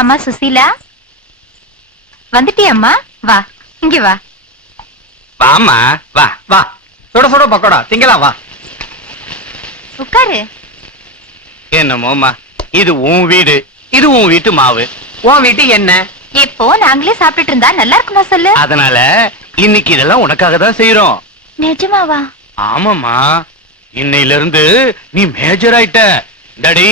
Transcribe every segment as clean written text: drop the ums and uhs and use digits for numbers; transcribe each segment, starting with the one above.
அம்மா சுசீலா வந்துட்டியம்மா, வா இங்க வா. வாமா, வா வா. சுட சுட பக்கோடா திங்கலாம், வா உட்காரு. என்னமோமா, இது உன் வீடு, இது உன் வீட்டு மாவு. உன் வீட்டு என்ன? எப்போ நாங்களே சாப்பிட்டுட்டு இருந்தா நல்லா இருக்குமா சொல்லு. அதனால இன்னைக்கு இதெல்லாம் உனக்காக தான் செய்யறோம். நிஜமாவா? ஆமாமா, இன்னையில இருந்து நீ மேஜர் ஆயிட்ட. டாடி,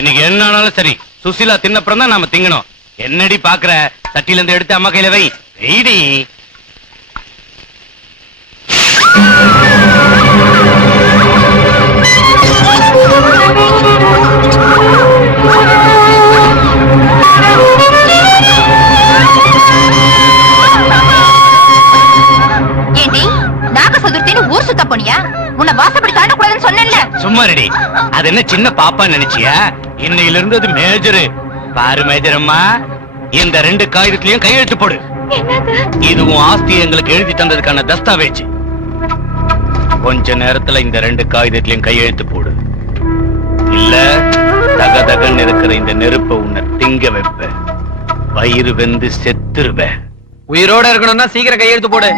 இன்னைக்கு என்ன ஆனாலும் சரி, சுசீலா தின்னப்புறம் தான் நாம திங்கணும். என்னடி பாக்குற? சட்டில இருந்து எடுத்து அம்மா கையில வை. வெயிடி. ஏண்டி நாக சதுர்த்தின்னு ஊர் சுத்த போனியா? உன்னை வாசப்படி தாண்டக்கூடாதுன்னு சொன்னேன்ல. சும்மா ரெடி. அது என்ன சின்ன பாப்பா நினைச்சியா? இன்னையில இருந்து அது மேஜரு. பாரு மேஜர் அம்மா, இந்த 2 காகிதத்திலயும் கையெழுத்து போடு. இதுவும் ஆஸ்தி எங்களுக்கு எழுதி தந்ததுக்கான தஸ்தாவேஜ். கொஞ்ச நேரத்துல இந்த 2 காகிதத்திலயும் கையெழுத்து போடு. இல்ல தகதகன்னு இருக்கிற இந்த நெருப்ப உன்னை திங்க வைப்ப. வயிறு வெந்து செத்துருவ. உயிரோட இருக்கணும்னா சீக்கிரம் கையெழுத்து போடு.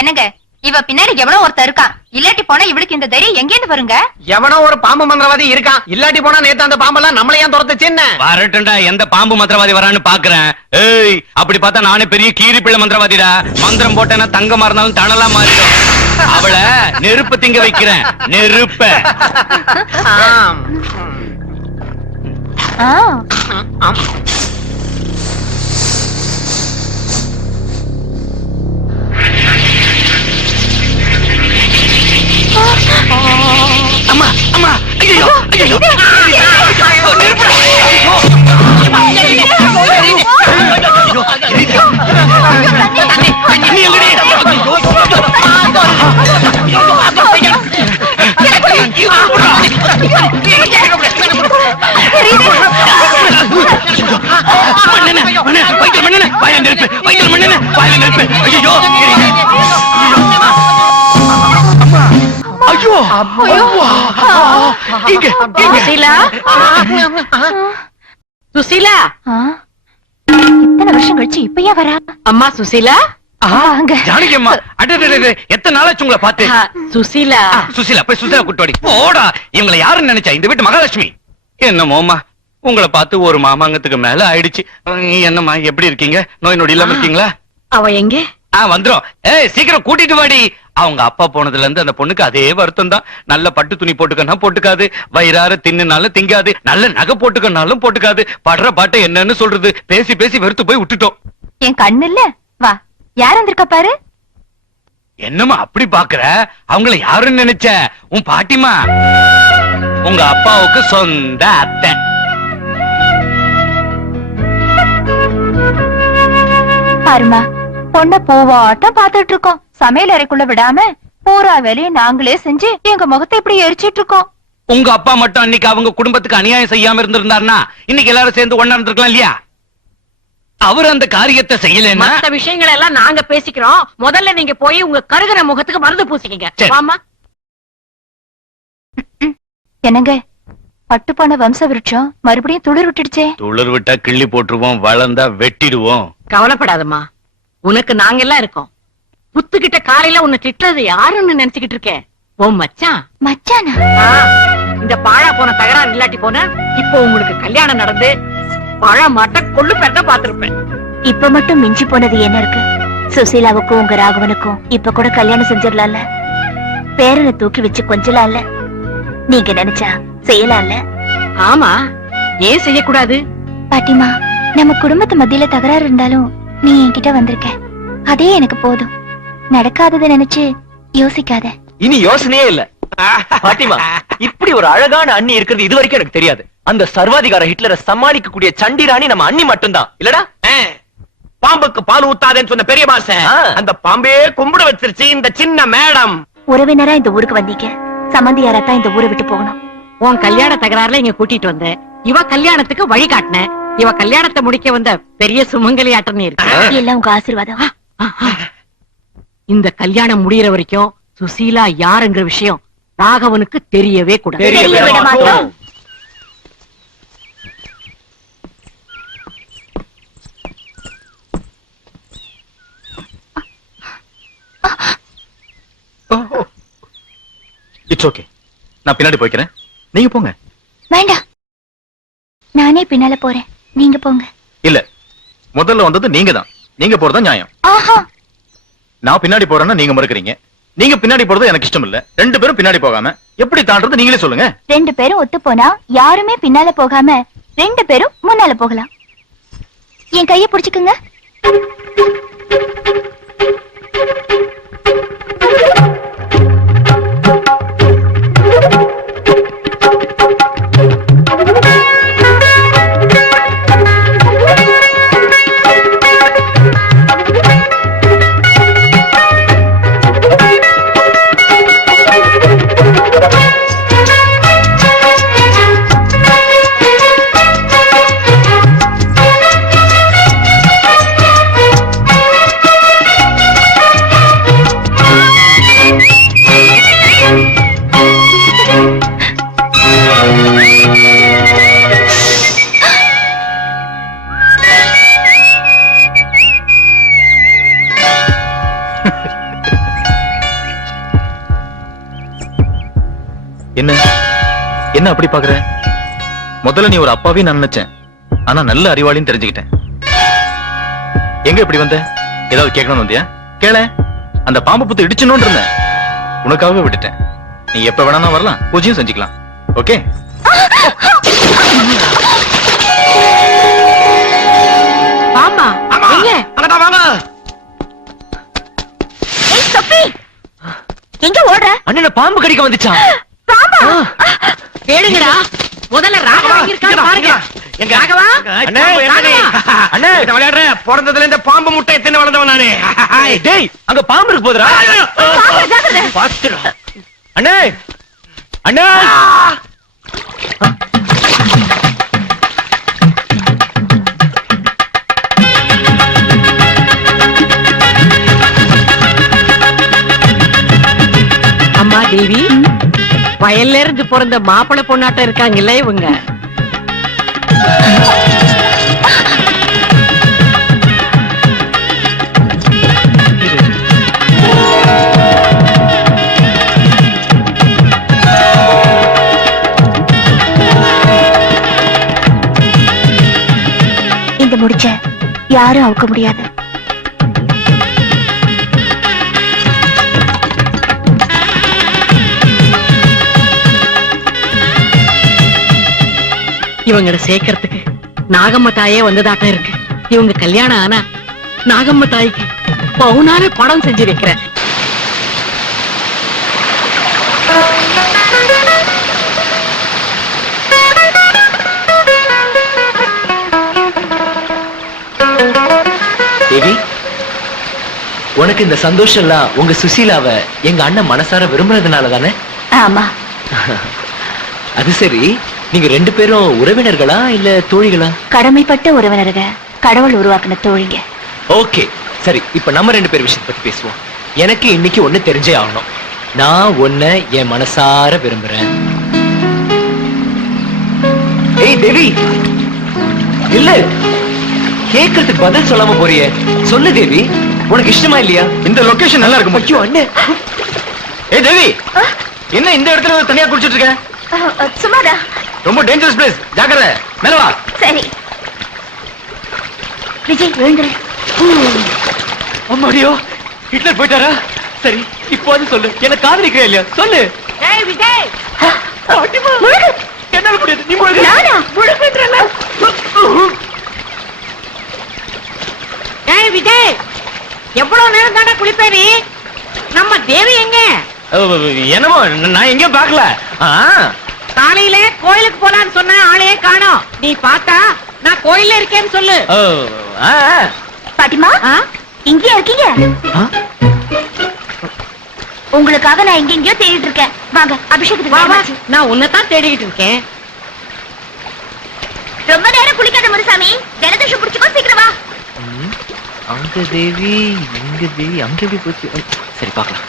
என்னங்க, இவ பின்னாடி எவனோ ஒருத்தர் இருக்கான். இல்லாட்டி போனா இவளுக்கு இந்த தைரியம் எங்கேந்து வருங்க? எவனோ ஒரு பாம்பு மந்திரவாதி இருக்கான். இல்லாட்டி போனா நேத்து அந்த பாம்பெல்லாம் நம்மள ஏன் துரத்துச்சுன்னு. வரட்டும்டா, எந்த பாம்பு மந்திரவாதி வரான்னு பாக்குறேன். ஏய், அப்படி பார்த்தா நானே பெரிய கீரி பிள்ளை மந்திரவாதிடா. மந்திரம் போட்டேன்னா தங்கமா இருந்தாலும் தணலா மாறிடும். அவளை நெருப்பு திங்க வைக்கிறேன். நெருப்ப. அம்மா அம்மா, ஐயோ ஐயோ, சுசீலா, இத்தனை வருஷம் கழிச்சு இப்பயா வரா? அம்மா சுசீலா. ஜானகி அம்மா, அடடடடே, எத்தனை நாளாச்சு உங்களை பார்த்து. சுசீலா, சுசீலா போய் சுசீலா கூட்டோடி போடா. இவங்களை யாருன்னு நினைச்சா? இந்த வீட்டு மகாலட்சுமி. என்னமோமா, உங்களை பார்த்து ஒரு மாமாங்கத்துக்கு மேல ஆயிடுச்சு. என்னம்மா, எப்படி இருக்கீங்க? நோய் நொடி இல்லாம இருக்கீங்களா? அவ எங்கே? வந்துரும். ஏய், சீக்கிரம் கூட்டிட்டு வாடி. அவங்க அப்பா போனதுல இருந்து அந்த பொண்ணுக்கு அதே வருத்தம் தான். நல்ல பட்டு துணி போட்டுக்கன்னா போட்டுக்காது, வயிறார தின்னுனாலும் திங்காது, நல்ல நகை போட்டுக்கனாலும் போட்டுக்காது. படுற பாட்டை என்னன்னு சொல்றது? பேசி பேசி வெறுத்து போய் விட்டுட்டோம். என் கண்ணு இல்ல. வா, யார் வந்திருக்கா பாரு. என்னமா அப்படி பாக்குற? அவங்கள யாருன்னு நினைச்ச? உன் பாட்டிமா, உங்க அப்பாவுக்கு சொந்த அத்தை. பாருமா, பொண்ண பூவாட்டம் பாத்துட்டு இருக்கோம். சமையல் அறைக்குள்ள விடாம பூரா வேலையை நாங்களே செஞ்சு எங்க முகத்தை இப்படி எரிச்சிட்டு இருக்கோம். உங்க அப்பா மட்டும் அன்னைக்கு அவங்க குடும்பத்துக்கு அநியாயம் செய்யாம இருந்திருந்தாருன்னா இன்னைக்கு எல்லாரும் சேர்ந்து ஒண்ணா இருந்திருக்கலாம் இல்லையா? அவர் அந்த காரியத்தை செய்யலன்னா மத்த விஷயங்களை எல்லாம் நாங்க பேசிக்கிறோம். முதல்ல நீங்க போய் உங்க கருகிற முகத்துக்கு மருந்து பூசிக்கங்க. வாமா. என்னங்க, பட்டு போன வம்ச விருட்சம் மறுபடியும் துளிர் விட்டுடுச்சே. துளிர் விட்டா கிள்ளி போட்டுருவோம், வளர்ந்தா வெட்டிடுவோம். கவலைப்படாதம்மா, உனக்கு நாங்க எல்லாம் இருக்கோம். புத்துக்கிட்ட காலையில உன்னை திட்டுறது யாருன்னு நினைச்சுக்கிட்டு இருக்கேன்? ஓ மச்சான். மச்சானா? இந்த பாழா போன தகராறு இல்லாட்டி போன இப்போ உங்களுக்கு கல்யாணம் நடந்து பழ மாட்ட கொள்ளு பெற்ற பாத்திருப்பேன். இப்ப மட்டும் மிஞ்சி போனது என்ன இருக்கு? சுசீலாவுக்கும் உங்க ராகவனுக்கும் இப்ப கூட கல்யாணம் செஞ்சிடலாம்ல. பேரனை தூக்கி வச்சு கொஞ்சலாம்ல. நீங்க நினைச்சா செய்யலாம்ல. ஆமா, ஏன் செய்யக்கூடாது? பாட்டிமா, நம்ம குடும்பத்து மத்தியில தகராறு இருந்தாலும் நீ என்கிட்ட வந்திருக்க, அதே எனக்கு போதும். நடக்காததை நினைச்சு யோசிக்காத. இனி யோசனையே இல்ல. பாட்டிமா, இப்படி ஒரு அழகான அண்ணி இருக்கிறது இது வரைக்கும் எனக்கு தெரியாது. அந்த சர்வாதிகார ஹிட்லரை சமாளிக்க கூடிய சண்டிராணி நம்ம அண்ணி மட்டும்தான் இல்லடா. பாம்புக்கு பால் ஊத்தாதேன்னு சொன்ன பெரிய பாச அந்த பாம்பே கும்பிட வச்சிருச்சு இந்த சின்ன மேடம். உறவினரா இந்த ஊருக்கு வந்தீங்க, சம்பந்தியாரத்தான் இந்த ஊரை விட்டு போகணும். உன் கல்யாண தகராறுல இங்க கூட்டிட்டு வந்த, இவ கல்யாணத்துக்கு வழி காட்டின, இவ கல்யாணத்தை முடிக்க வந்த பெரிய சுமங்கலி ஆட்டம் இருக்கு. எல்லாம் உங்க ஆசீர்வாதம். இந்த கல்யாணம் முடியற வரைக்கும் சுசீலா யாருங்கிற விஷயம் ராகவனுக்கு தெரியவே கூடாது. தெரிய விட மாட்டோம். இட்ஸ் ஓகே, நான் பின்னாடி போய்க்கிறேன், நீங்க போங்க. வேண்டாம், நானே பின்னால போறேன், நீங்க போங்க. இல்ல, முதல்ல வந்தது நீங்க தான், நீங்க போறதா நியாயம். ஆஹா, நான் பின்னாடி போறேன்னா நீங்க மறுக்கறீங்க, நீங்க பின்னாடி போறது எனக்கு இஷ்டம் இல்ல. ரெண்டு பேரும் பின்னாடி போகாம எப்படி தாண்டறது நீங்களே சொல்லுங்க. ரெண்டு பேரும் ஒத்து போனா யாருமே பின்னால போகாம ரெண்டு பேரும் முன்னால போகலாம். என் கைய புடிச்சுக்குங்க. என்ன என்ன அப்படி பாக்குற? முதல்ல நீ ஒரு அப்பாவே நான் நினைச்சேன், ஆனா நல்ல அறிவாளின்னு தெரிஞ்சுக்கிட்டேன். எங்க இப்படி வந்த? ஏதாவது கேட்கணும்னு வந்தியா? கேள. அந்த பாம்பு புத்து இடிச்சணும்னு இருந்தேன், உனக்காகவே விட்டுட்டேன். நீ எப்ப வேணா வரலாம், பூஜையும் செஞ்சுக்கலாம். ஓகே? பாம்பா எங்க? அங்கதான் வாங்க. ஏய் சொப்பி, எங்க ஓடுற? அண்ணனை பாம்பு கடிக்க வந்துச்சான். பாம்பா? கேளுங்கடா, முதல்ல ராகவா எங்க இருக்கான்னு பாருங்க. எங்க? ராகவா? அண்ணே, என்னண்ணே? அண்ணே. இத விளையாடுற, பிறந்ததுல இந்த பாம்பு முட்டை எத்தனை வளர்ந்தவன் நானு. டேய், அங்க பாம்பு இருக்கு போதுடா. பாம்பா, ஜாக்கிரதை. பாத்துடா. அண்ணே அண்ணே, அம்மா தேவி, வயல்ல இருந்து பிறந்த மாப்பிள்ளை பொண்ணாட்டம் இருக்காங்கல்ல இவங்க. இந்த முடிச்ச யாரும் அவுக்க முடியாது. இவங்களை சேர்க்கறதுக்கு நாகம்மா தாயே வந்ததாட்டம் இருக்கு. இவங்க கல்யாணம் ஆனா நாகம்மா தாய்க்கு பவுனான படம் செஞ்சு வைக்கிறேன். தேவி, உனக்கு இந்த சந்தோஷம் எல்லாம் உங்க சுசீலாவை எங்க அண்ணன் மனசார விரும்புறதுனால தானே? ஆமா, அது சரி, நீங்க ரெண்டு பேரும் உறவினர்களா இல்ல தோழிகளா? கடமைப்பட்ட உறவினருங்க, கடவுள் உருவாக்குன தோழிங்க. ஓகே சரி, இப்ப நம்ம ரெண்டு பேர் விஷயத்தை பத்தி பேசுவோம். எனக்கு இன்னைக்கு ஒண்ணு தெரிஞ்சே ஆகணும். நான் உன்னை என் மனசார விரும்புறேன். ஏய் தேவி, இல்ல கேட்கறதுக்கு பதில் சொல்லாம போறியே, சொல்லு தேவி, உனக்கு இஷ்டமா இல்லையா? இந்த லொகேஷன் நல்லா இருக்கு. ஐயோ அண்ணே. ஏய் தேவி, என்ன இந்த இடத்துல தனியா குடிச்சிட்டு இருக்க? சும்மாடா. ரொம்ப டேஞ்சரஸ் பிளேஸ், ஜாக்கிரதை. மேல வா. சரி விஜய், எழுந்துரு. அம்மாடியோ, ஹிட்லர் போயிட்டாரா? சரி, இப்போ அது சொல்லு, என்ன காதலிக்கிறே இல்லையா? சொல்லு. ஏய் விஜய், பாட்டிமா, என்னால முடியாது, நீ முழுகு. நானா? முழுகுன்றல. ஏய் விஜய், எவ்வளவு நேரம் தானே குளிப்பேரி? நம்ம தேவி எங்க? என்னமோ நான் எங்கேயும் பாக்கல. காலையில கோயிலுக்கு போலான்னு சொன்ன ஆளையே காணோம். நீ பார்த்தா நான் கோயில்ல இருக்கேன்னு சொல்லு. பாட்டிமா, ஆ? இங்கே இருக்கீங்க? உங்களுக்காக நான் எங்கெங்கயோ தேடிட்டு இருக்கேன். வாங்க, அபிஷேகத்துக்கு வா வா, நேரமாச்சு. நான் உன்னைத்தான் தேடிக்கிட்டு இருக்கேன். ரொம்ப நேரம் குளிக்காத முருசாமி, ஜலதோஷம் பிடிச்சுக்கோ, சீக்கிரம் வா. அங்க தேவி, இங்க தேவி, அங்க எப்படி போச்சு? சரி பார்க்கலாம்.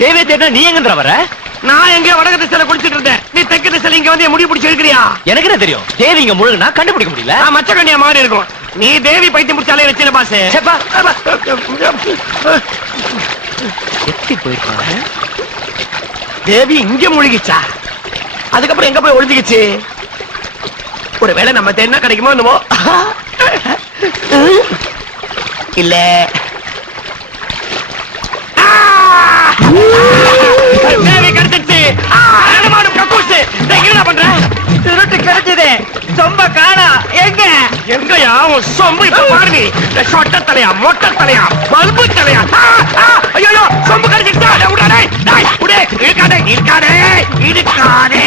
தேவே தேடா நீ எங்கன்ற வர? நான் எங்க வடக்கு திசையில குடிச்சிட்டு இருந்தேன், நீ தெற்கு திசையில இங்க வந்து என் முடி பிடிச்சி எடுக்கிறியா? எனக்கு என்ன தெரியும்? தேவி இங்க முழுகுனா கண்டுபிடிக்க முடியல. மச்ச கண்ணியா மாதிரி இருக்கும். நீ தேவி பைத்தியம் முடிச்சாலே வச்சில பாஸ். செப்பா எத்தி போயிருக்காங்க. தேவி இங்க முழுகிச்சா? அதுக்கப்புறம் எங்க போய் ஒளிஞ்சுக்கிச்சு? ஒருவேளை நம்ம தேடினா கிடைக்குமோ என்னமோ. இல்ல தேவி கிடைச்சிச்சு. நடமாடும் கக்கூசு. என்ன பண்ற? திருட்டு கிடைச்சது. சொம்ப காணா. எங்க எங்கயா உன் சொம்பு? இப்ப பாருங்க, சொட்ட தலையா, மொட்டை தலையா, பல்பு தலையா? ஐயோ சொம்பு கிடைச்சிட்டா. விடாதே, இழுக்காதே, இழுக்காதே, இழுக்காதே.